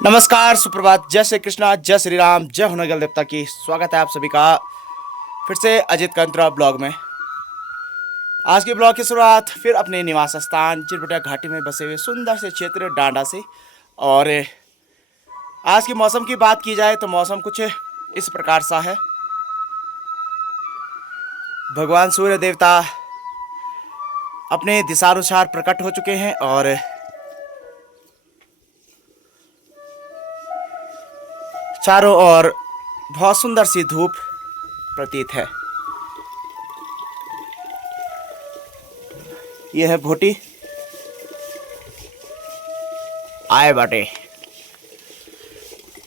नमस्कार, सुप्रभात, जय श्री कृष्णा, जय श्री राम, जय होनगल देवता की। स्वागत है आप सभी का फिर से अजित कंत्रा ब्लॉग में। आज के ब्लॉग की शुरुआत फिर अपने निवास स्थान चिरबटिया घाटी में बसे हुए सुंदर से क्षेत्र डांडा से। और आज के मौसम की बात की जाए तो मौसम कुछ इस प्रकार सा है। भगवान सूर्य देवता अपने दिशानुसार प्रकट हो चुके हैं और चारों ओर बहुत सुंदर सी धूप प्रतीत है। यह है भोटी आए बाटे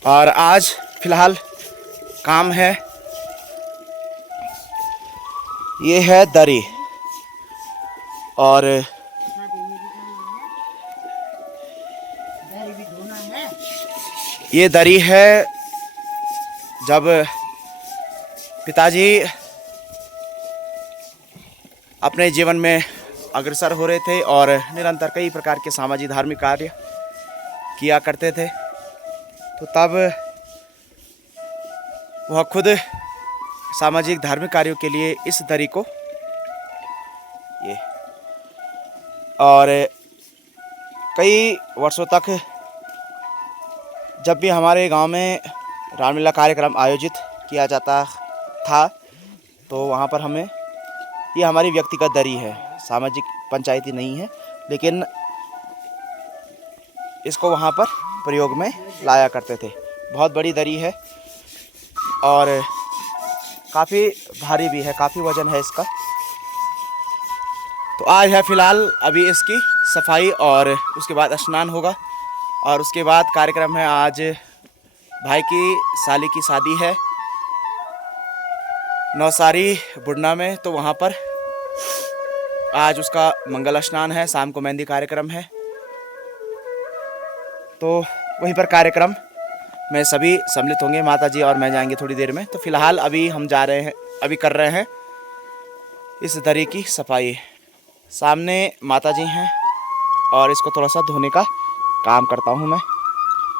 और आज फिलहाल काम है। ये है दरी और ये दरी है जब पिताजी अपने जीवन में अग्रसर हो रहे थे और निरंतर कई प्रकार के सामाजिक धार्मिक कार्य किया करते थे, तो तब वह खुद सामाजिक धार्मिक कार्यों के लिए इस दरी को ये और कई वर्षों तक जब भी हमारे गांव में रामलीला कार्यक्रम आयोजित किया जाता था तो वहाँ पर हमें ये हमारी व्यक्तिगत दरी है, सामाजिक पंचायती नहीं है, लेकिन इसको वहाँ पर प्रयोग में लाया करते थे। बहुत बड़ी दरी है और काफ़ी भारी भी है, काफ़ी वजन है इसका। तो आज है फ़िलहाल अभी इसकी सफाई और उसके बाद स्नान होगा और उसके बाद कार्यक्रम है। आज भाई की साली की शादी है नौसारी बुढ़ना में, तो वहाँ पर आज उसका मंगल स्नान है, शाम को मेहंदी कार्यक्रम है। तो वहीं पर कार्यक्रम में सभी सम्मिलित होंगे, माताजी और मैं जाएंगे थोड़ी देर में। तो फिलहाल अभी हम जा रहे हैं, अभी कर रहे हैं इस दरी की सफाई। सामने माताजी हैं और इसको थोड़ा सा धोने का काम करता हूँ मैं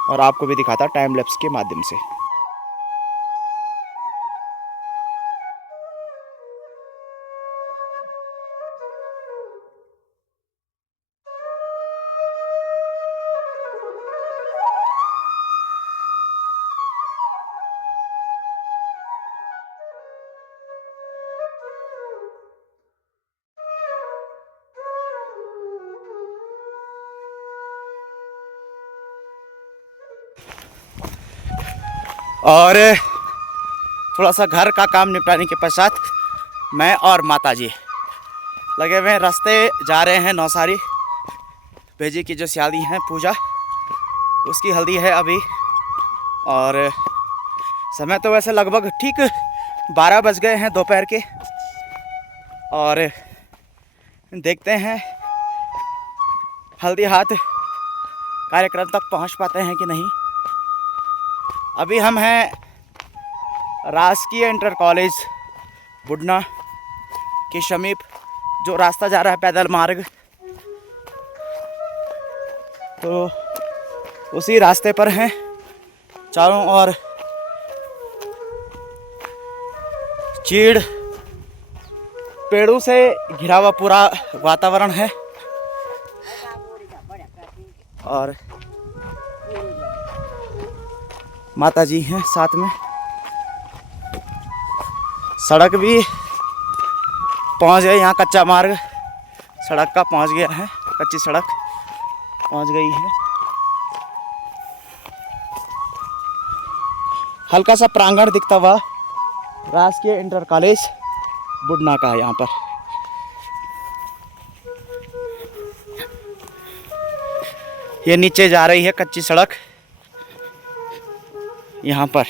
और आपको भी दिखाता टाइम लैप्स के माध्यम से। और थोड़ा सा घर का काम निपटाने के पश्चात मैं और माताजी लगे हुए हैं, रास्ते जा रहे हैं नौसारी। भेजी की जो शादी है पूजा, उसकी हल्दी है अभी और समय तो वैसे लगभग ठीक 12 बज गए हैं दोपहर के। और देखते हैं हल्दी हाथ कार्यक्रम तक पहुंच पाते हैं कि नहीं। अभी हम हैं राजकीय इंटर कॉलेज बुढ़ना के समीप, जो रास्ता जा रहा है पैदल मार्ग, तो उसी रास्ते पर हैं। चारों ओर चीड़ पेड़ों से घिरा हुआ पूरा वातावरण है और माता जी हैं साथ में। सड़क भी पहुंच गई, यहाँ कच्चा मार्ग सड़क का पहुंच गया है, कच्ची सड़क पहुंच गई है। हल्का सा प्रांगण दिखता हुआ राजकीय इंटर कॉलेज बुढ़ना का है। यहाँ पर ये नीचे जा रही है कच्ची सड़क, यहाँ पर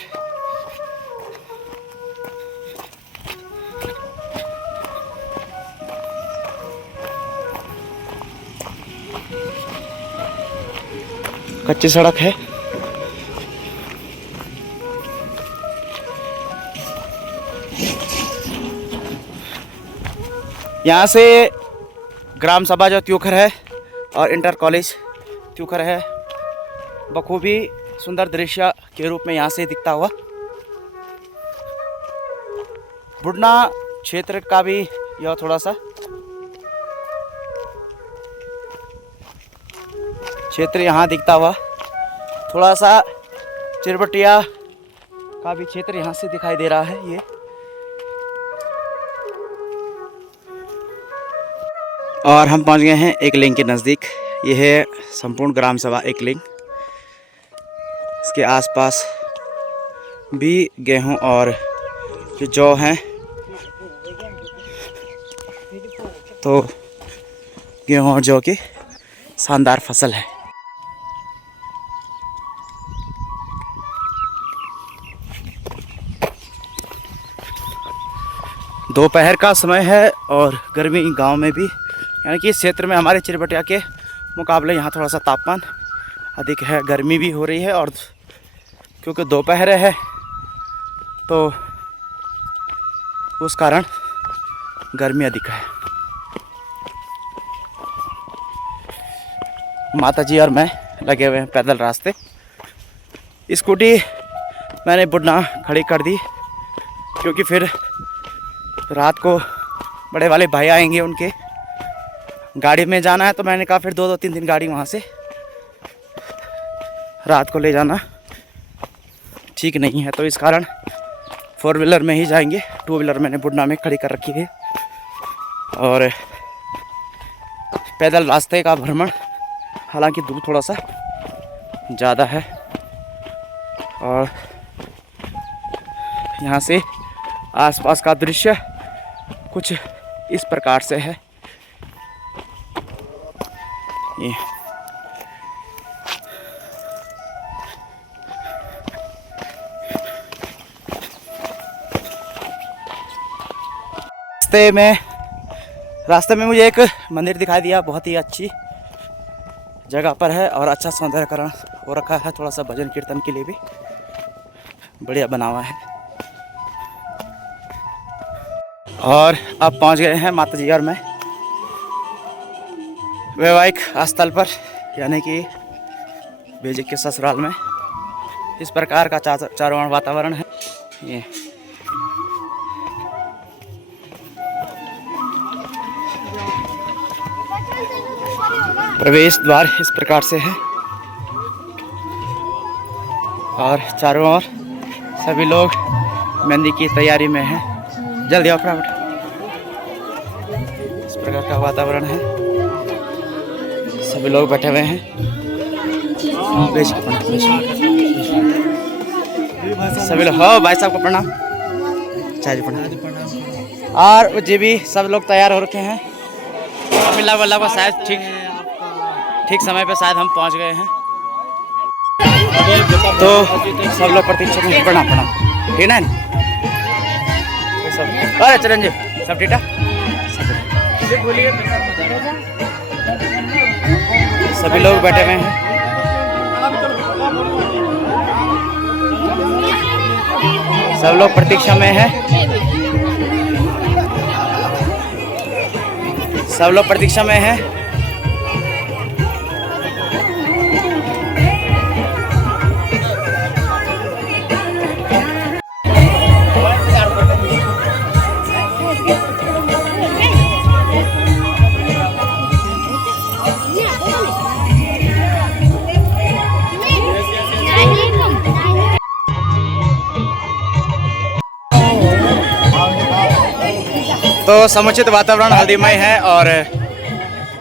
कच्ची सड़क है। यहाँ से ग्राम सभा जो त्यूखर है और इंटर कॉलेज त्यूखर है बखूबी सुंदर दृश्य के रूप में यहाँ से दिखता हुआ। बुढ़ना क्षेत्र का भी यह थोड़ा सा क्षेत्र यहाँ दिखता हुआ, थोड़ा सा चिरबटिया का भी क्षेत्र यहाँ से दिखाई दे रहा है। ये और हम पहुँच गए हैं एकलिंग के नज़दीक। ये है संपूर्ण ग्राम सभा एकलिंग। इसके आसपास भी गेहूं और जो जौ हैं, तो गेहूं और जौ की शानदार फसल है। दोपहर का समय है और गर्मी गांव में भी, यानी कि इस क्षेत्र में हमारे चिरबटिया के मुकाबले यहाँ थोड़ा सा तापमान अधिक है, गर्मी भी हो रही है। और क्योंकि दोपहर है तो उस कारण गर्मी अधिक है। माताजी और मैं लगे हुए हैं पैदल रास्ते। स्कूटी मैंने बुढ़ना खड़ी कर दी क्योंकि फिर रात को बड़े वाले भाई आएंगे, उनके गाड़ी में जाना है। तो मैंने कहा फिर 2-3 गाड़ी वहाँ से रात को ले जाना ठीक नहीं है, तो इस कारण 4 व्हीलर में ही जाएंगे। 2 व्हीलर मैंने बुढ़ना में खड़ी कर रखी है। और पैदल रास्ते का भ्रमण, हालांकि दूर थोड़ा सा ज़्यादा है। और यहाँ से आसपास का दृश्य कुछ इस प्रकार से है। ये रास्ते में मुझे एक मंदिर दिखाई दिया, बहुत ही अच्छी जगह पर है और अच्छा सौंदर्यकरण हो रखा है। थोड़ा सा भजन कीर्तन के लिए भी बढ़िया बना हुआ है। और अब पहुंच गए हैं माताजी और मैं वैवाहिक स्थल पर, यानी कि बेजी के ससुराल में। इस प्रकार का चारों ओर वातावरण है। ये प्रवेश द्वार इस प्रकार से है और चारों ओर सभी लोग मेहंदी की तैयारी में हैं। जल्दी आओ फटाफट। इस प्रकार का वातावरण है, सभी लोग बैठे हुए हैं। सभी लोग, हो भाई साहब को प्रणाम, चाचा जी प्रणाम। और जी भी सब लोग तैयार हो रखे हैं। मिला वाला को शायद ठीक समय पे शायद हम पहुंच गए हैं। तो सब लोग प्रतीक्षा में प्रणाम ठीक है ना। सब अरे चिरंजीव सब ठीक है। सभी लोग बैठे हुए हैं। सब लोग प्रतीक्षा में हैं। सब लोग प्रतीक्षा में हैं। तो समुचित वातावरण हल्दीमय है और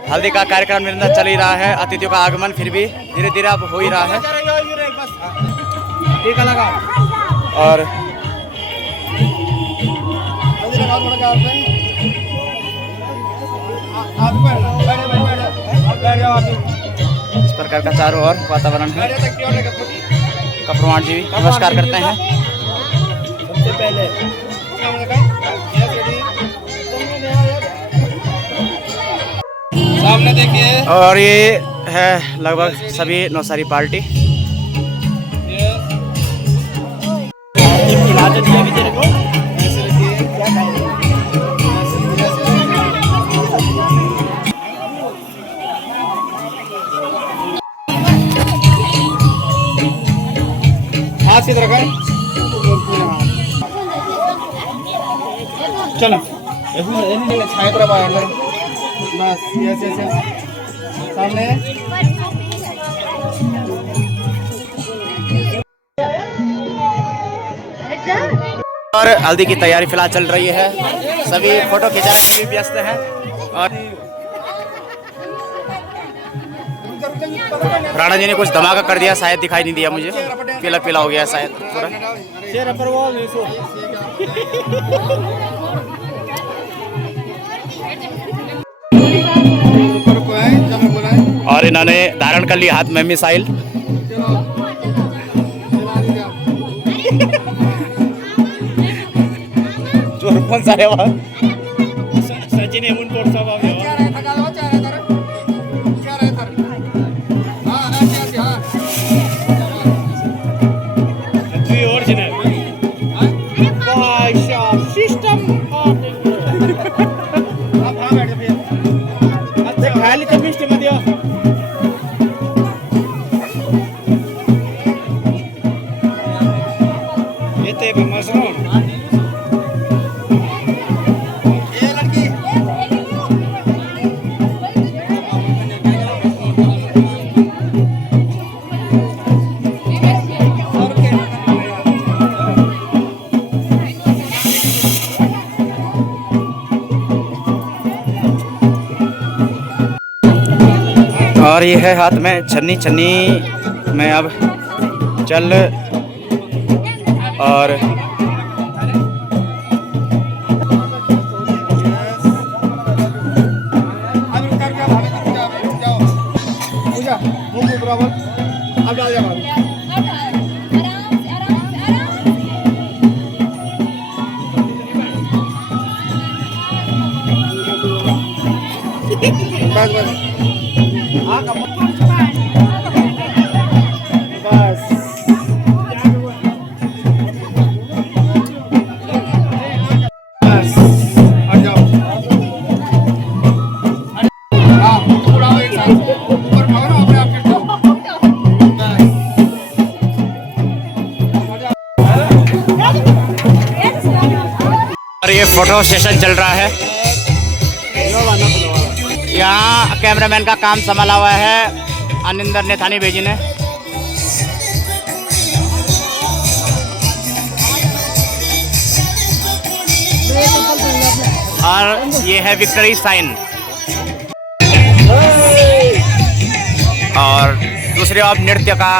हल्दी का कार्यक्रम निरंतर चल ही रहा है। अतिथियों का आगमन फिर भी धीरे धीरे अब हो ही रहा है। और इस प्रकार का चारों ओर वातावरण है। कप्रवाण जी नमस्कार करते हैं। सबसे पहले सामने देखिए। और ये है लगभग सभी नौसारी पार्टी। हाथ सीधा रखा चलो छाया पर अंदर बस यस यस यस सामने और हल्दी की तैयारी फिलहाल चल रही है, सभी फोटो खिंचाने में भी व्यस्त हैं। और राणा जी ने कुछ धमाका कर दिया, शायद दिखाई नहीं दिया मुझे, पीला पीला हो गया शायद पूरा। और इन्होंने धारण कर लिया हाथ में मिसाइल। चोर कौन सा है वहाँ? सचिन हेमुन खाली तो मिष्टी मध्ये येते मसरून और ये है हाथ में छन्नी, छन्नी में अब चल और अब डाल जाओ बस बस और ये फोटो सेशन चल रहा है। यहाँ कैमरामैन का काम संभाला हुआ है अनिंदर नेथानी बेजी ने। और ये है विक्ट्री साइन। और दूसरे अब नृत्य का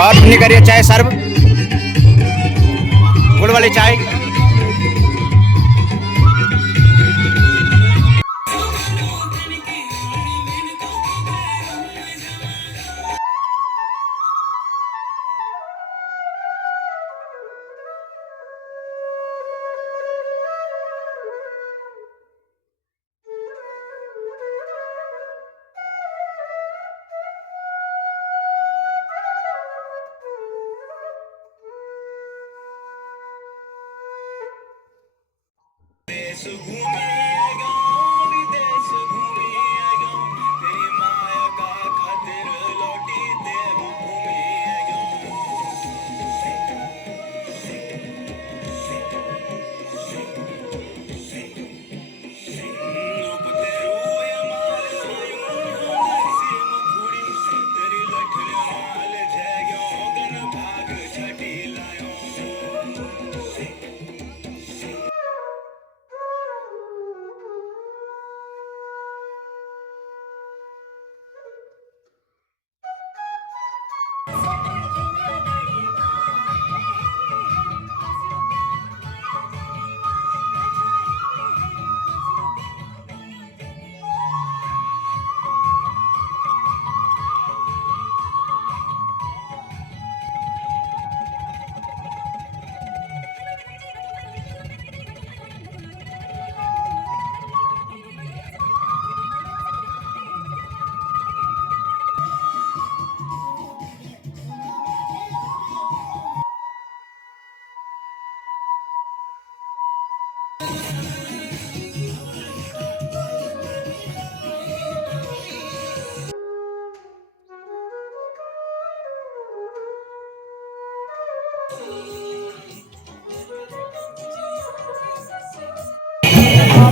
और अपनी करिए चाय सर्व, गुड़ वाली चाय।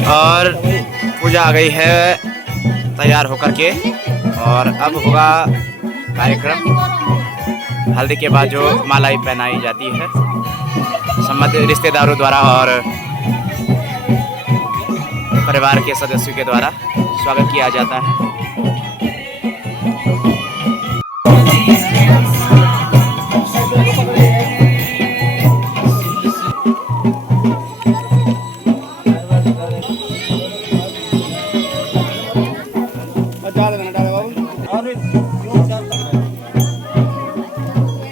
और पूजा आ गई है तैयार होकर के, और अब होगा कार्यक्रम। हल्दी के बाद जो मालाई पहनाई जाती है संबंधित रिश्तेदारों द्वारा और परिवार के सदस्यों के द्वारा स्वागत किया जाता है।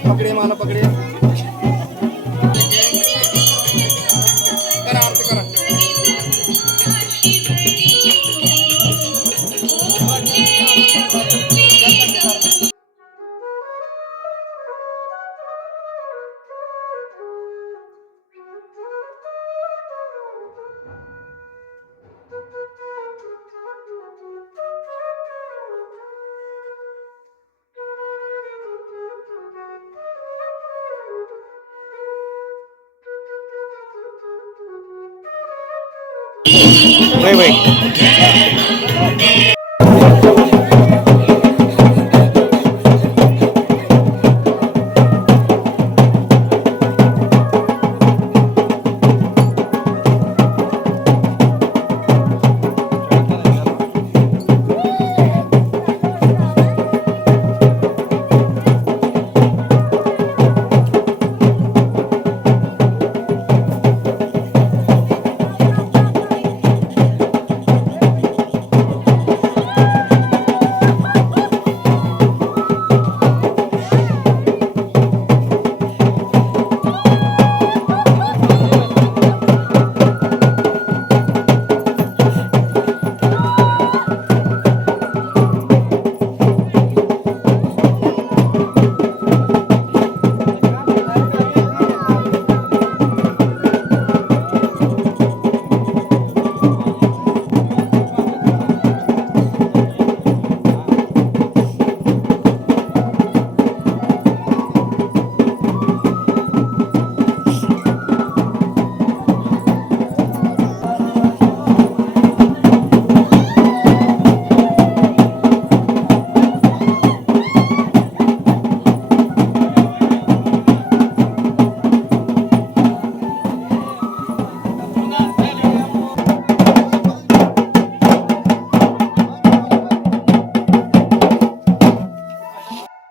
पकड़े माला पकड़े कर आरती कर। वही वही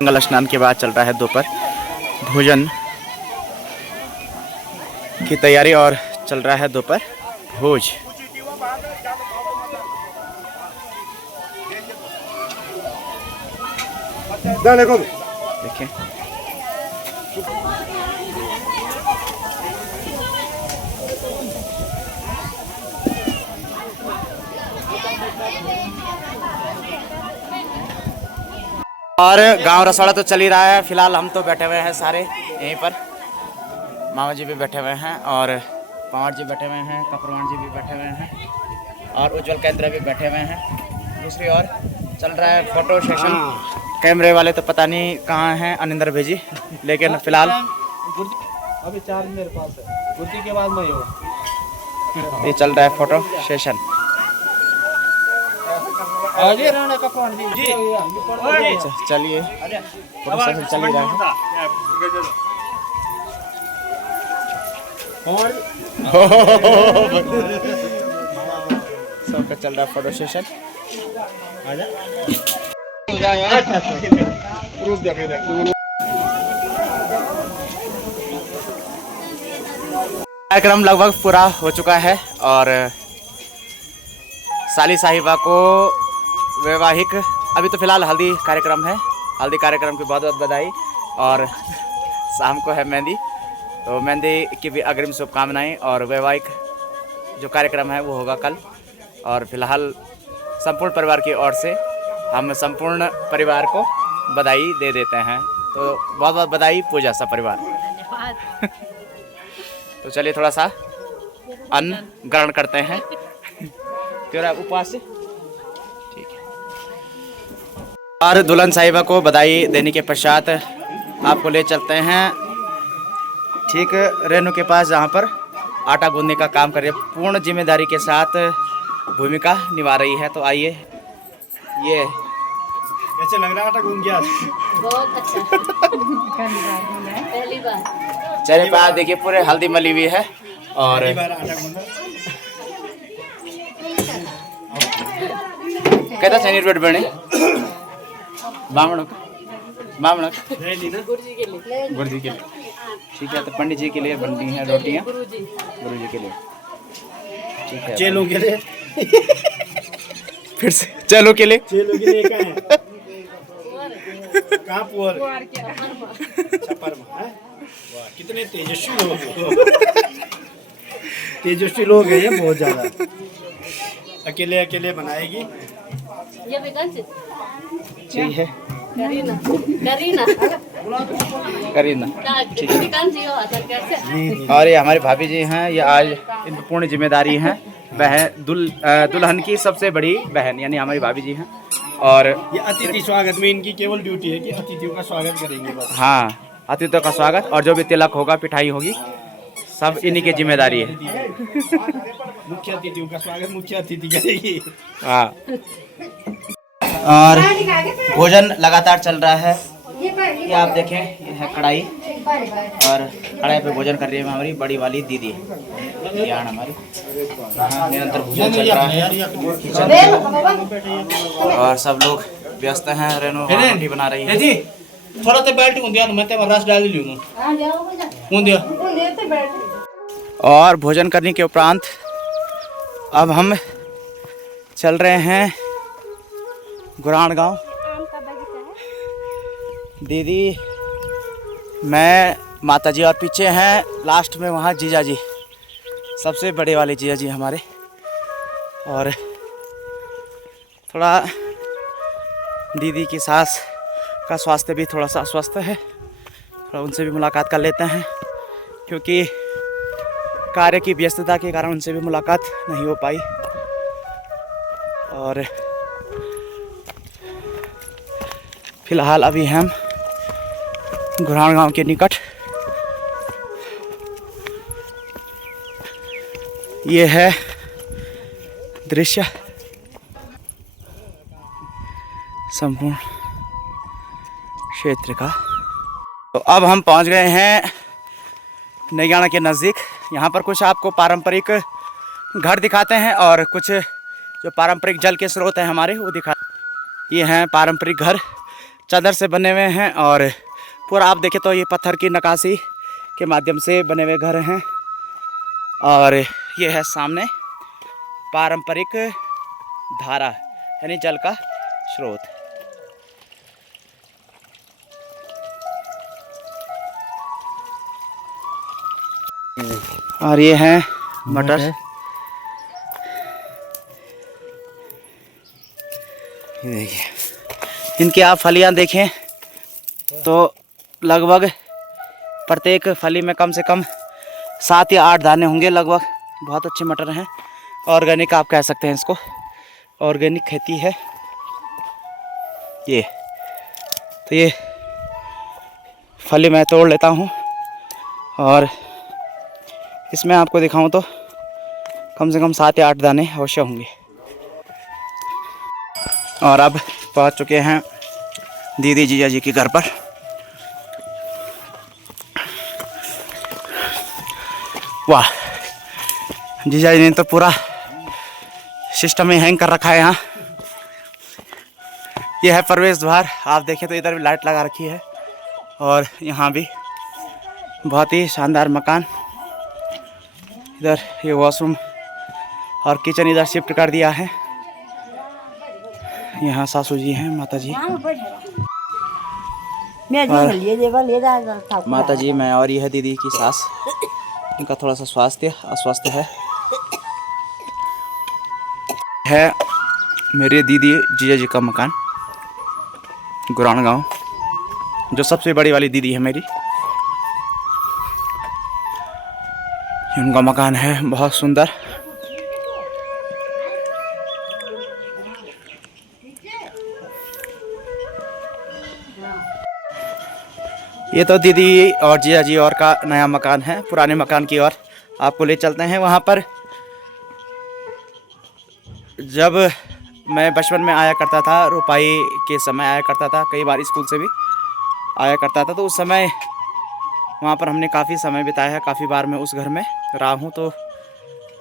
मंगल स्नान के बाद चल रहा है दोपहर भोजन की तैयारी और चल रहा है दोपहर भोज। देखिए और गांव रसोड़ा तो चल ही रहा है। फिलहाल हम तो बैठे हुए हैं सारे यहीं पर। मामा जी भी बैठे हुए हैं और पवार जी बैठे हुए हैं, कपरवान जी भी बैठे हुए हैं और उज्जवल केंद्र भी बैठे हुए हैं। दूसरी ओर चल रहा है फोटो सेशन। कैमरे वाले तो पता नहीं कहाँ हैं, अनिंदर भेजी, लेकिन फिलहाल अभी 4 मेरे पास है, गुर्जी के बाद मैं होगा। ये चल रहा है फोटो सेशन। चलिए फोटो सेशन चल ही रहा है। सबका चल रहा है फोटो सेशन। कार्यक्रम लगभग पूरा हो चुका है और साली साहिबा को वैवाहिक अभी तो फिलहाल हल्दी कार्यक्रम है। हल्दी कार्यक्रम की बहुत बहुत बधाई और शाम को है मेहंदी, तो मेहंदी की भी अग्रिम शुभकामनाएं। और वैवाहिक जो कार्यक्रम है वो होगा कल। और फिलहाल संपूर्ण परिवार की ओर से हम संपूर्ण परिवार को बधाई दे देते हैं। तो बहुत बहुत बधाई पूजा सा परिवार। तो चलिए थोड़ा सा अन्न ग्रहण करते हैं। तेरा उपवास से ठीक है। और दुल्हन साहिबा को बधाई देने के पश्चात आपको ले चलते हैं ठीक रेनू के पास, जहाँ पर आटा गूंदने का काम कर रही है, पूर्ण जिम्मेदारी के साथ भूमिका निभा रही है। तो आइए, ये कैसे लग रहा है आटा गूंद गया? बहुत अच्छा। पहली बार। चले पास देखिए पूरे हल्दी मली हुई है और पहली बार आटा गूंदा। कहता सैनिट बेट बने बामणों नहीं ना। गुरुजी के लिए। गुरुजी के लिए। ठीक है, तो पंडित जी के लिए बनती हैं रोटियाँ, गुरुजी। गुरुजी के लिए। ठीक है, चेलों के लिए। फिर से चलो के लिए। चेलों के लिए कहाँ है? कहाँ पुअर? छप्पर में है? वाह, कितने तेजस्वी लोग हैं। तेजस्वी लोग हैं ये बहुत ज्यादा। अकेले अकेले बनाएगी। ये भी कौन सी? ठीक है, करीना। करीना। करीना। ठीक है। कौन सी हो असर कैसे? और ये हमारी भाभी जी हैं, ये आज इनकी पूर्ण जिम्मेदारी है। बहन दुल्हन की सबसे बड़ी बहन यानी हमारी भाभी जी हैं। और ये अतिथि स्वागत में इनकी केवल ड्यूटी है कि अतिथियों का स्वागत करेंगे बस। हाँ, अतिथियों का स्वागत और जो भी तिलक होगा, पिठाई होगी, सब इन्हीं की जिम्मेदारी है। मुख्य अतिथियों का स्वागत मुख्य अतिथि करेगी। हाँ, और भोजन लगातार चल रहा है। ये आप देखें, ये है कढ़ाई और कढ़ाई पे भोजन कर रही है हमारी बड़ी वाली दीदी यार हमारी। हाँ, निरंतर भोजन चल रहा है और सब लोग व्यस्त हैं। रेनू रोटी बना रही है। जी थोड़ा तो बैल्ट दिया तो मैं तो रस डाल लूँगा। और भोजन करने के उपरांत अब हम चल रहे हैं गुरान गांव। दीदी, मैं, माताजी और पीछे हैं लास्ट में वहाँ जीजा जी, सबसे बड़े वाले जीजा जी हमारे। और थोड़ा दीदी की सास का स्वास्थ्य भी थोड़ा सा अस्वस्थ है, थोड़ा उनसे भी मुलाकात कर लेते हैं क्योंकि कार्य की व्यस्तता के कारण उनसे भी मुलाकात नहीं हो पाई। और फिलहाल अभी हम गुरान गांव के निकट, ये है दृश्य संपूर्ण क्षेत्र का। तो अब हम पहुंच गए हैं नैयाना के नज़दीक। यहाँ पर कुछ आपको पारंपरिक घर दिखाते हैं और कुछ जो पारंपरिक जल के स्रोत हैं हमारे वो दिखा। ये हैं पारंपरिक घर, चादर से बने हुए हैं और पूरा आप देखें तो ये पत्थर की नक्काशी के माध्यम से बने हुए घर हैं। और ये है सामने पारंपरिक धारा यानी जल का स्रोत। और ये हैं मटर। ये देखिए, इनकी आप फलियां देखें तो लगभग प्रत्येक फली में कम से कम 7 या 8 दाने होंगे लगभग। बहुत अच्छे मटर हैं, ऑर्गेनिक आप कह सकते हैं इसको, ऑर्गेनिक खेती है ये। तो ये फली मैं तोड़ लेता हूँ और इसमें आपको दिखाऊं तो कम से कम 7 या 8 दाने अवश्य होंगे। और अब पहुंच चुके हैं दीदी जीजा जी के घर पर। वाह, जीजा जी ने तो पूरा सिस्टम ही हैंग कर रखा है यहाँ। यह है प्रवेश द्वार, आप देखें तो इधर भी लाइट लगा रखी है और यहाँ भी बहुत ही शानदार मकान। इधर ये वॉशरूम और किचन इधर शिफ्ट कर दिया है। यहाँ सासू जी हैं, माता जी, माता जी, मैं और ये है दीदी की सास। इनका थोड़ा सा स्वास्थ्य अस्वस्थ है मेरे दीदी जीजा जी का मकान गुरान गांव, जो सबसे बड़ी वाली दीदी है मेरी। उनका मकान है बहुत सुंदर। ये तो दीदी और जिया जी और का नया मकान है। पुराने मकान की ओर आपको ले चलते हैं। वहाँ पर जब मैं बचपन में आया करता था, रुपाई के समय आया करता था, कई बार स्कूल से भी आया करता था, तो उस समय वहाँ पर हमने काफ़ी समय बिताया है। काफ़ी बार मैं उस घर में रहा हूँ। तो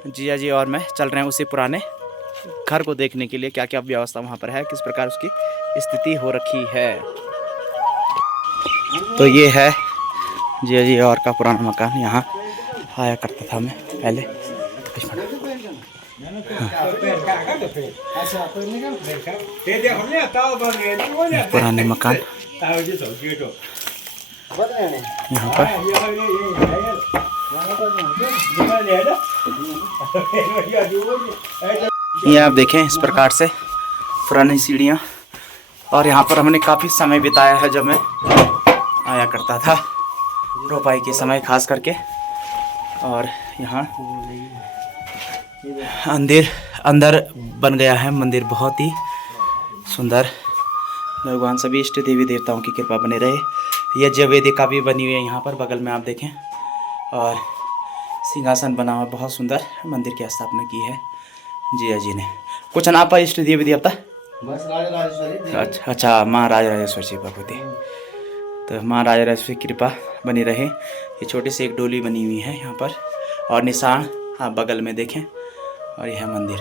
जिया जी और मैं चल रहे हैं उसी पुराने घर को देखने के लिए, क्या क्या व्यवस्था वहाँ पर है, किस प्रकार उसकी स्थिति हो रखी है। तो ये है जिया जी और का पुराना मकान। यहाँ आया करता था मैं पहले। पुराने मकान यहाँ पर। ये आप देखें इस प्रकार से पुरानी सीढ़ियाँ। और यहाँ पर हमने काफ़ी समय बिताया है जब मैं आया करता था, रोपाई के समय खास करके। और यहाँ अंदर बन गया है मंदिर, बहुत ही सुंदर। भगवान सभी इष्ट देवी देवताओं की कृपा बने रहे। यज्ञ वेदिका भी बनी हुई है यहाँ पर बगल में, आप देखें। और सिंहासन बना हुआ, बहुत सुंदर मंदिर की स्थापना की है जिया जी ने। कुछ नापा इष्ट देवी देवता? बस राजेश्वरी। अच्छा, माँ राजेश्वरी जी भगवती। तो माँ राजेश्वरी की कृपा बनी रहे। ये छोटी सी एक डोली बनी हुई है यहाँ पर, और निशान हाँ बगल में देखें। और यह मंदिर,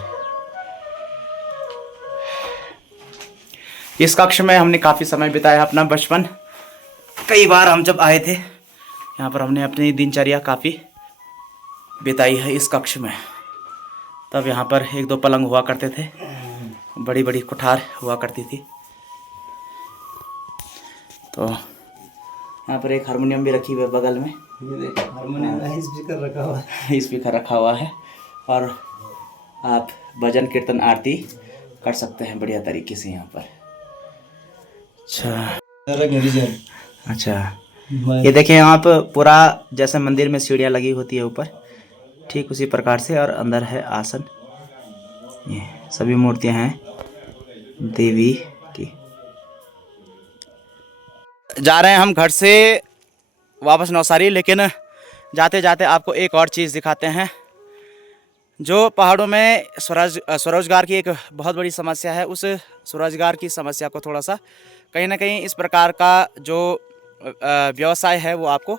इस कक्ष में हमने काफ़ी समय बिताया अपना बचपन। कई बार हम जब आए थे यहाँ पर, हमने अपनी दिनचर्या काफ़ी बिताई है इस कक्ष में। तब यहाँ पर एक दो पलंग हुआ करते थे, बड़ी बड़ी कुठार हुआ करती थी। तो यहाँ पर एक हारमोनियम भी रखी हुई है बगल में। हारमोनियम का स्पीकर रखा हुआ है। स्पीकर रखा हुआ है। और आप भजन कीर्तन आरती कर सकते हैं बढ़िया तरीके से यहाँ पर। अच्छा, ये देखें आप, पूरा जैसे मंदिर में सीढ़ियाँ लगी होती है ऊपर, ठीक उसी प्रकार से। और अंदर है आसन। ये सभी मूर्तियाँ हैं देवी की। जा रहे हैं हम घर से वापस नौसारी, लेकिन जाते जाते आपको एक और चीज़ दिखाते हैं। जो पहाड़ों में स्वरोजगार की एक बहुत बड़ी समस्या है, उस स्वरोजगार की समस्या को थोड़ा सा कहीं ना कहीं इस प्रकार का जो व्यवसाय है वो आपको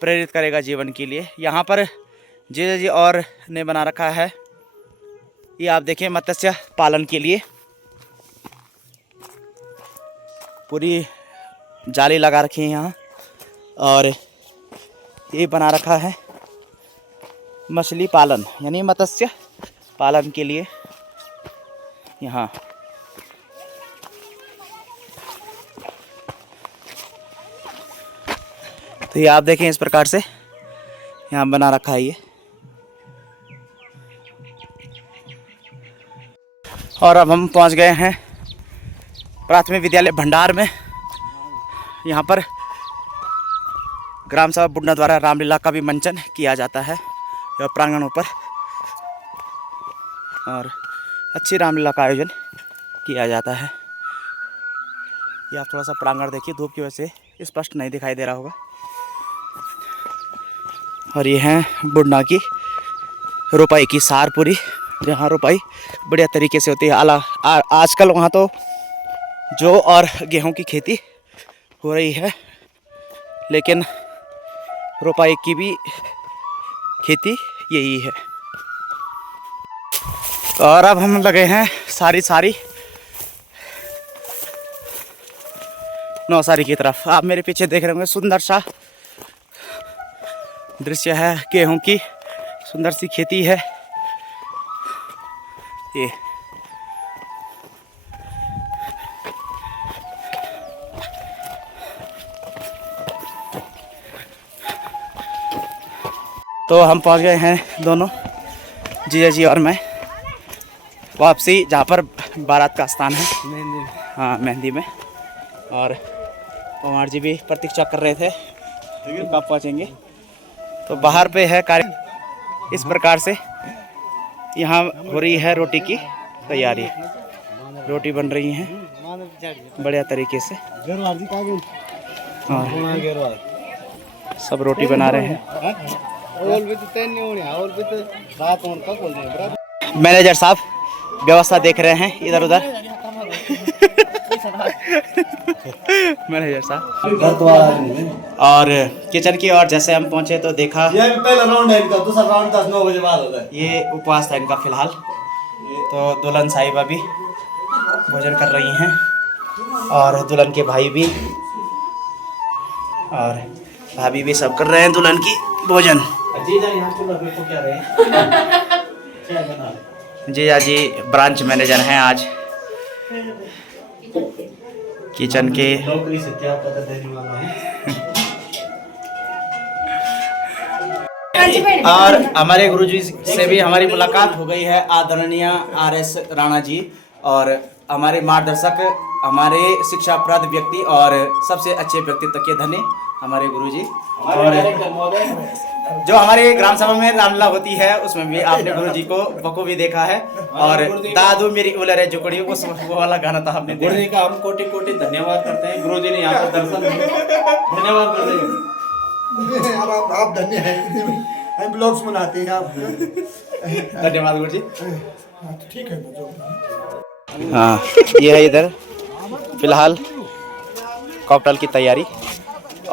प्रेरित करेगा जीवन के लिए। यहाँ पर जिया जी और ने बना रखा है, ये आप देखें, मत्स्य पालन के लिए पूरी जाली लगा रखी है यहाँ। और ये बना रखा है मछली पालन, यानी मत्स्य पालन के लिए यहाँ। तो ये आप देखें इस प्रकार से यहाँ बना रखा है ये। और अब हम पहुँच गए हैं प्राथमिक विद्यालय भंडार में। यहाँ पर ग्राम सभा बुढ़ना द्वारा रामलीला का भी मंचन किया जाता है यह प्रांगणों पर, और अच्छी रामलीला का आयोजन किया जाता है। ये आप थोड़ा सा प्रांगण देखिए, धूप की वजह से स्पष्ट नहीं दिखाई दे रहा होगा। और ये है बुढ़ना की रोपाई की सारपुरी, जहाँ रोपाई बढ़िया तरीके से होती है। आजकल वहाँ तो जौ और गेहूं की खेती हो रही है, लेकिन रोपाई की भी खेती यही है। और अब हम लगे हैं सारी नौसारी की तरफ। आप मेरे पीछे देख रहे होंगे, सुंदर सा दृश्य है, गेहूं की सुंदर सी खेती है ये। तो हम पहुंच गए हैं दोनों, जिया जी और मैं, वापसी जहाँ पर बारात का स्थान है, हाँ मेहंदी में। और पवार जी भी प्रतीक्षा कर रहे थे कि कब पहुँचेंगे। तो बाहर पे है कार्य इस प्रकार से। यहाँ हो रही है रोटी की तैयारी, रोटी बन रही है बढ़िया तरीके से। और सब रोटी बना रहे हैं। मैनेजर साहब व्यवस्था देख रहे हैं इधर उधर। मैनेजर साहब और किचन की ओर जैसे हम पहुंचे तो देखा ये पहला राउंड है इनका, दूसरा राउंड 10-9 बजे बाद होता है। ये उपवास था इनका फिलहाल। तो दुल्हन साहिब अभी भोजन कर रही हैं और दुल्हन के भाई भी और भाभी भी सब कर रहे हैं दुल्हन की भोजन। जीजा जी ब्रांच मैनेजर हैं आज किचन के। नौकरी से क्या पता देने वाला है। और हमारे गुरुजी से भी हमारी मुलाकात हो गई है, आदरणीय RS राणा जी, और हमारे मार्गदर्शक, हमारे शिक्षाप्रद व्यक्ति और सबसे अच्छे व्यक्तित्व के धनी हमारे गुरुजी। और जो हमारे ग्राम सभा में रामलीला होती है उसमें भी आपने गुरुजी को बखूबी देखा है। और दादू मेरी उलरे जुकड़ी उस वो वाला गाना था आपने। गुरुजी का हम कोटि कोटि धन्यवाद करते हैं। गुरुजी ने यहाँ पर दर्शन धन्यवाद करते हैं। आप धन्य हैं, हम ब्लॉग्स बनाते हैं आप। धन्यवाद गुरुजी। ठीक है। हाँ, ये है इधर फिलहाल कॉकटेल की तैयारी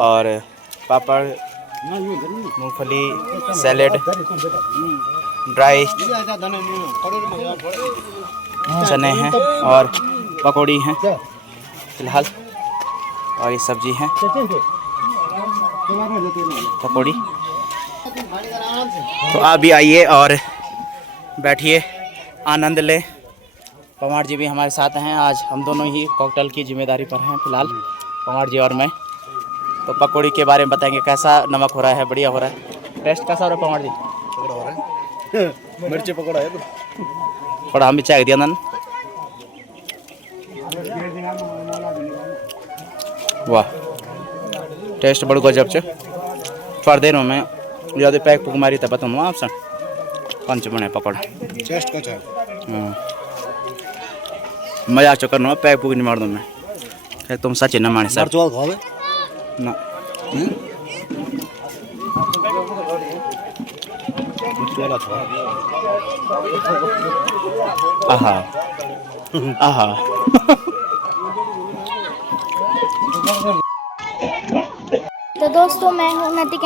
और पापड़, मूंगफली, सैलेड, ड्राई चने हैं और पकौड़ी हैं फिलहाल, और ये सब्जी है पकौड़ी। तो आप भी आइए और बैठिए, आनंद लें। पवार जी भी हमारे साथ हैं। आज हम दोनों ही कॉकटेल की जिम्मेदारी पर हैं फिलहाल, पवार जी और मैं। तो पकौड़ी के बारे में बताएंगे, कैसा नमक हो रहा है, बढ़िया हो रहा है, टेस्ट कैसा हो रहा है पवार जी? पकौड़ा हो रहा है, मिर्ची पकौड़ा है थोड़ा हम भी चाय दिया ना। वाह, टेस्ट बड़ गजब से। थोड़ा देर में ज़्यादा पैक पुक मारी तब बताऊँ आपसे पंच बने पकौड़ा टेस्ट का चाय मजा चक्कर न पैक पुक नहीं मार दूँ मैं। खैर तुम सच न माने सर चौल खावे ना। आहा आहा। तो दोस्तों, मैं हूँ उन्नति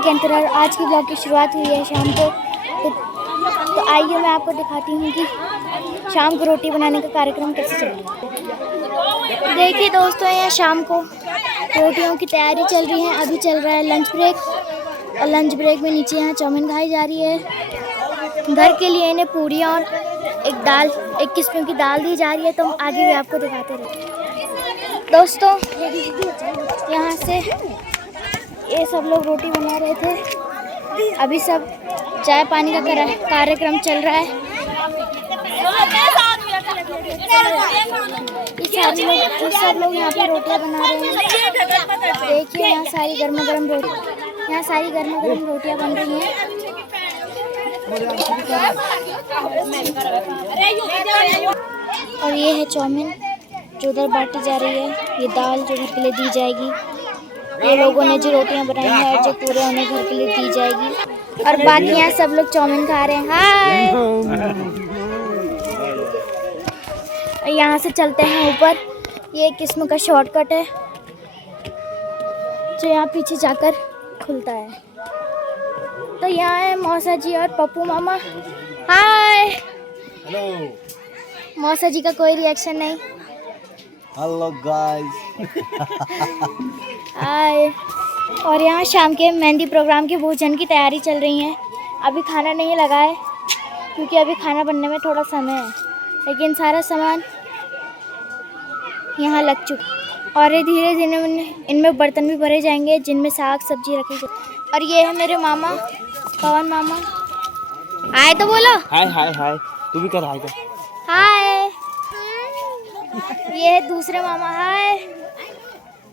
कैंथर। आज की ब्लॉग की शुरुआत हुई है शाम को। तो आइए मैं आपको दिखाती हूँ कि शाम को रोटी बनाने का कार्यक्रम कैसे चल रहा है। देखिए दोस्तों, यहाँ शाम को रोटियों की तैयारी चल रही है। अभी चल रहा है लंच ब्रेक, और लंच ब्रेक में नीचे यहाँ चाउमीन खाई जा रही है। घर के लिए इन्हें पूरी और एक किस्म की दाल दी जा रही है। तो हम आगे भी आपको दिखाते रहेंगे। दोस्तों, यहाँ से ये सब लोग रोटी बना रहे थे। अभी सब चाय पानी का कार्यक्रम चल रहा है। ये सब लोग यहाँ पे रोटियाँ बना रहे हैं। देखिए, यहाँ सारी गर्मा गर्म रोटियाँ बन रही हैं। और ये है चाउमीन जो उधर बांटी जा रही है। ये दाल जो घर के लिए दी जाएगी। ये लोगों ने जो रोटियां बनाई है जो पूरे उन्हें घर के लिए दी जाएगी। और बाकी यहाँ सब लोग चाउमीन खा रहे हैं। हाय, यहाँ से चलते हैं ऊपर। ये एक किस्म का शॉर्टकट है जो यहाँ पीछे जाकर खुलता है। तो यहाँ है मौसा जी और पप्पू मामा। हाय, हेलो। मौसा जी का कोई रिएक्शन नहीं। Hello guys. हाय। और यहाँ शाम के मेहंदी प्रोग्राम के भोजन की तैयारी चल रही है। अभी खाना नहीं लगा है क्योंकि अभी खाना बनने में थोड़ा समय है, लेकिन सारा सामान यहाँ लग चुका। और ये धीरे धीरे इनमें बर्तन भी भरे जाएंगे जिनमें साग सब्जी रखी जाए। और ये है मेरे मामा, पवन मामा। आए तो बोलो हाय हाय हाय। तू भी कर हाय कर। हाय। ये है दूसरे मामा। हाय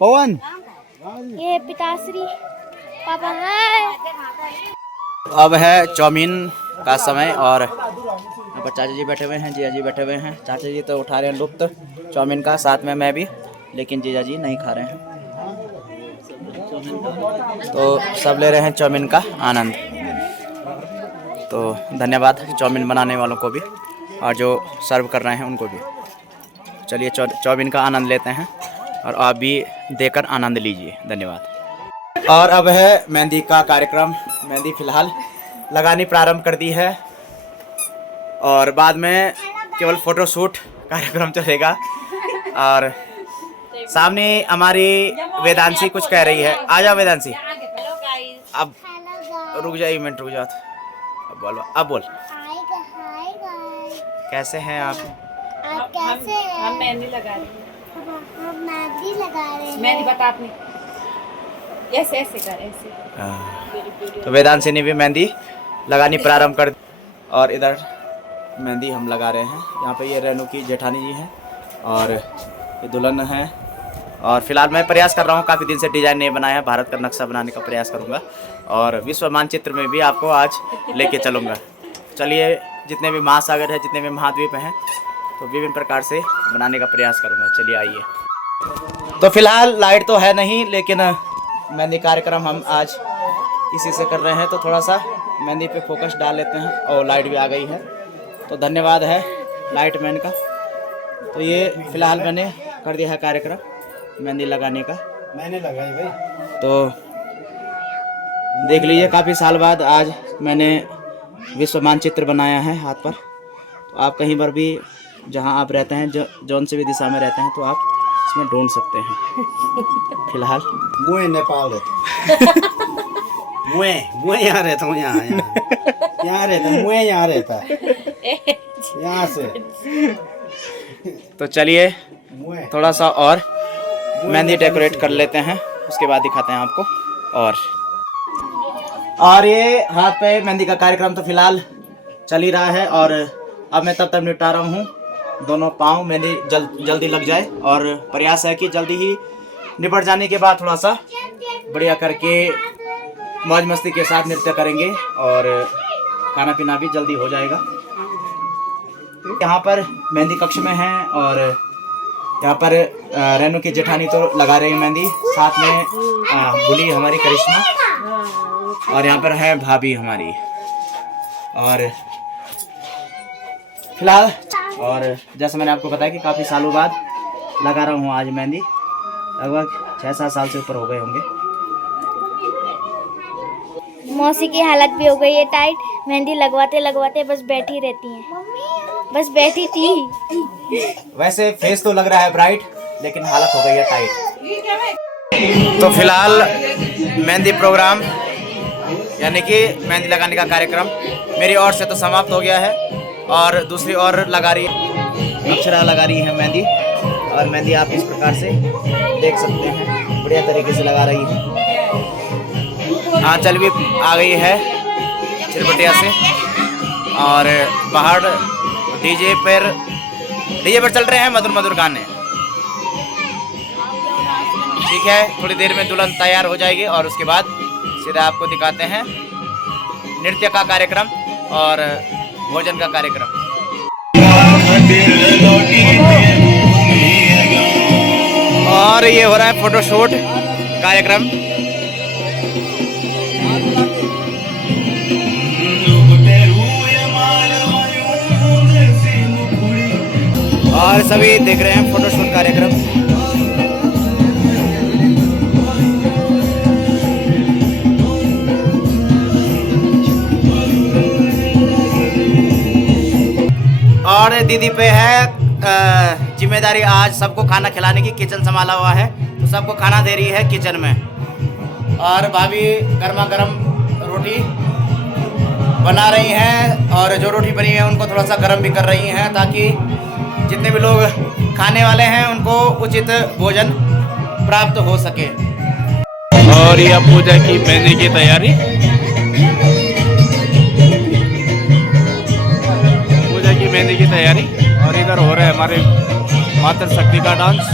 पवन। ये है पिताश्री पापा। हाय। अब है चाउमीन का समय और यहाँ पर चाचा जी बैठे हुए हैं, जिया जी बैठे हुए हैं। चाचा जी तो उठा रहे हैं लुत्फ चाउमीन का, साथ में मैं भी। लेकिन जीजा जी नहीं खा रहे हैं। तो सब ले रहे हैं चाउमीन का आनंद। तो धन्यवाद चाउमीन बनाने वालों को भी और जो सर्व कर रहे हैं उनको भी। चलिए चाउमीन का आनंद लेते हैं और आप भी देकर आनंद लीजिए। धन्यवाद। और अब है मेहंदी का कार्यक्रम। मेहंदी फ़िलहाल लगानी प्रारंभ कर दी है और बाद में केवल फ़ोटोशूट कार्यक्रम चलेगा। और सामने हमारी वेदांशी कुछ कह रही है। आ जाओ वेदांशी। अब रुक जाओ, 1 मिनट रुक जाओ। अब बोलो, अब बोल। कैसे हैं आप? कैसे हैं? हम मेहंदी लगा रहे हैं। हम मेहंदी लगा रहे हैं। मेहंदी बता आपने ऐसे ऐसे कर ऐसे। तो वेदांशी ने भी मेहंदी लगानी प्रारंभ कर दी और इधर मेहंदी हम लगा रहे हैं। यहाँ पे ये रेनू की जेठानी जी हैं और ये दुल्हन है। और फिलहाल मैं प्रयास कर रहा हूँ, काफ़ी दिन से डिज़ाइन नहीं बनाया, भारत का नक्शा बनाने का प्रयास करूँगा और विश्व मानचित्र में भी आपको आज लेके चलूँगा। चलिए, जितने भी महासागर है, जितने भी महाद्वीप हैं, तो विभिन्न प्रकार से बनाने का प्रयास करूँगा। चलिए आइए। तो फिलहाल लाइट तो है नहीं, लेकिन मेहंदी कार्यक्रम हम आज इसी से कर रहे हैं, तो थोड़ा सा मेहंदी पे फोकस डाल लेते हैं। और लाइट भी आ गई है, तो धन्यवाद है लाइट मैन का। तो ये फिलहाल मैंने कर दिया है कार्यक्रम मेहंदी लगाने का। मैंने लगाई भाई। तो देख लीजिए, काफ़ी साल बाद आज मैंने विश्व मानचित्र बनाया है हाथ पर। तो आप कहीं पर भी जहां आप रहते हैं, जौन से भी दिशा में रहते हैं, तो आप इसमें ढूंढ सकते हैं। फिलहाल मुए नेपाल रहता मुए यहाँ रहता हूँ। यहाँ रहता मुए यहाँ रहता यहाँ से। तो चलिए मुए थोड़ा सा और मेहंदी डेकोरेट कर लेते हैं, उसके बाद दिखाते हैं आपको। और ये हाथ पे मेहंदी का कार्यक्रम तो फिलहाल चल ही रहा है और अब मैं तब निपटा रहा हूँ दोनों पाँव मेहंदी जल्दी लग जाए। और प्रयास है कि जल्दी ही निपट जाने के बाद थोड़ा सा बढ़िया करके मौज मस्ती के साथ नृत्य करेंगे और खाना पीना भी जल्दी हो जाएगा। यहाँ पर मेहंदी कक्ष में हैं और यहाँ पर रेनू की जेठानी तो लगा रही है मेहंदी, साथ में भूली हमारी करिश्मा और यहाँ पर है भाभी हमारी। और फिलहाल और जैसा मैंने आपको बताया कि काफ़ी सालों बाद लगा रहा हूँ आज मेहंदी, लगभग 6-7 साल से ऊपर हो गए होंगे। मौसी की हालत भी हो गई है टाइट, मेहंदी लगवाते लगवाते बस बैठी रहती हैं, बस बैठी थी। वैसे फेस तो लग रहा है ब्राइट, लेकिन हालत हो गई है टाइट। तो फिलहाल मेहंदी प्रोग्राम यानी कि मेहंदी लगाने का कार्यक्रम मेरी ओर से तो समाप्त हो गया है और दूसरी ओर लगा रही है अक्षरा, लगा रही है मेहंदी। और मेहंदी आप इस प्रकार से देख सकते हैं, बढ़िया तरीके से लगा रही है। आंचल भी आ गई है चिरबटिया से और बाहर डीजे पर चल रहे हैं मधुर मधुर गाने। ठीक है, थोड़ी देर में दुल्हन तैयार हो जाएगी और उसके बाद सीधा आपको दिखाते हैं नृत्य का कार्यक्रम और भोजन का कार्यक्रम। और ये हो रहा है फोटोशूट कार्यक्रम। और सभी देख रहे हैं फोटोशूट कार्यक्रम। और दीदी पे है जिम्मेदारी आज सबको खाना खिलाने की, किचन संभाला हुआ है तो सबको खाना दे रही है किचन में। और भाभी गर्मा गर्म रोटी बना रही हैं और जो रोटी बनी है उनको थोड़ा सा गर्म भी कर रही हैं ताकि जितने भी लोग खाने वाले हैं उनको उचित भोजन प्राप्त हो सके। और यह पूजा की मेहंदी की तैयारी, पूजा की मेहंदी की तैयारी। और इधर हो रहा है हमारे मातृ शक्ति का डांस,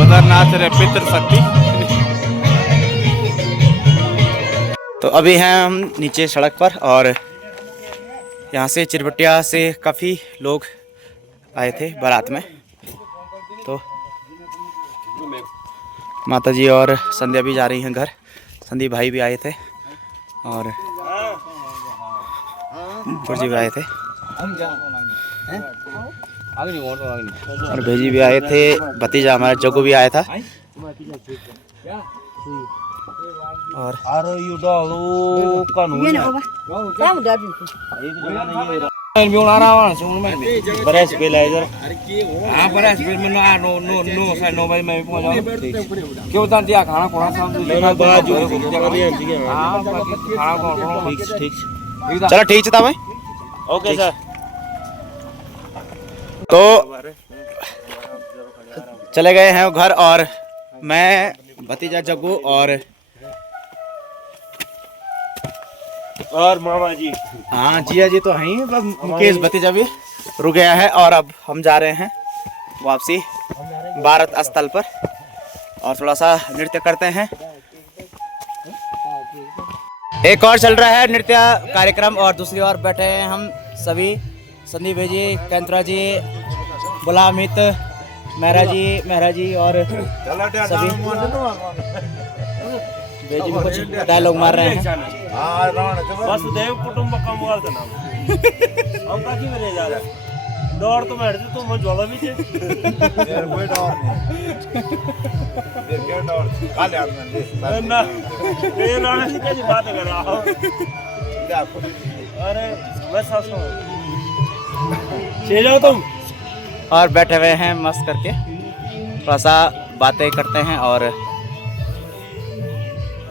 उधर नाच रहे पितृ शक्ति। तो अभी हैं हम नीचे सड़क पर और यहाँ से चिरबटिया से काफ़ी लोग आए थे बारात में माता जी और संध्या भी जा रही हैं घर। संदीप भाई भी आए थे और गुरजी भी आए थे और भेजी भी आए थे। भतीजा हमारा जग्गू भी आया था और beres bela ijar beres bel menu no saya no bhai मैं पहुंच जाऊं क्यों तार दिया खाना कोना सब लेना बाजू खाना कौन ठीक चलो ठीक था भाई। Okay sir. तो चले गए हैं घर और मैं भतीजा जग्गू और मामा जी। हाँ जिया जी तो हैं ही, बस मुकेश भतीजा भी रुक गया है और अब हम जा रहे हैं वापसी भारत स्थल पर और थोड़ा सा नृत्य करते हैं। एक और चल रहा है नृत्य कार्यक्रम और दूसरी ओर बैठे हैं हम सभी, संदीप जी, कैंत्रा जी, गुलामित, मेहरा जी और सभी बेजी भी कुछ डायलॉग मार रहे हैं। वसुदेव कुटुंबकम बोलते ना हम काकी में जा रहा दौड़ तो बैठ तू मैं ज्वाला भी थे यार कोई डर नहीं फिर क्या डर काले आदमी ना ये राणा से कैसी बात कर रहा हो अरे बस हंसो चले जाओ तुम। और बैठे हुए हैं मस्त करके थोड़ा सा बातें करते हैं और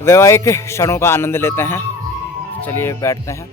वैवाहिक क्षणों का आनंद लेते हैं। चलिए बैठते हैं।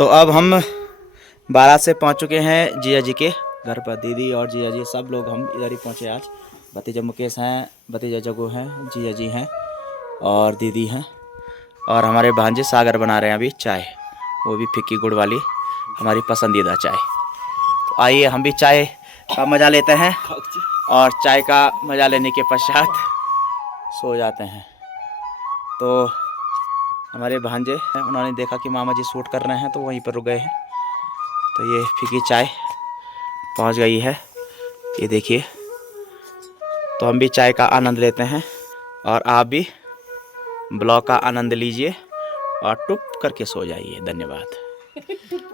तो अब हम बारात से पहुंच चुके हैं जीजा जी के घर पर। दीदी और जीजा जी सब लोग हम इधर ही पहुंचे आज। भतीजा मुकेश हैं, भतीजा जगू हैं, जीजा जी हैं और दीदी हैं। और हमारे भांजे सागर बना रहे हैं अभी चाय, वो भी फिक्की गुड़ वाली, हमारी पसंदीदा चाय। तो आइए हम भी चाय का मज़ा लेते हैं और चाय का मज़ा लेने के पश्चात सो जाते हैं। तो हमारे भांजे उन्होंने देखा कि मामा जी शूट कर रहे हैं तो वहीं पर रुक गए हैं। तो ये फीकी चाय पहुंच गई है, ये देखिए। तो हम भी चाय का आनंद लेते हैं और आप भी ब्लॉग का आनंद लीजिए और टुप करके सो जाइए। धन्यवाद।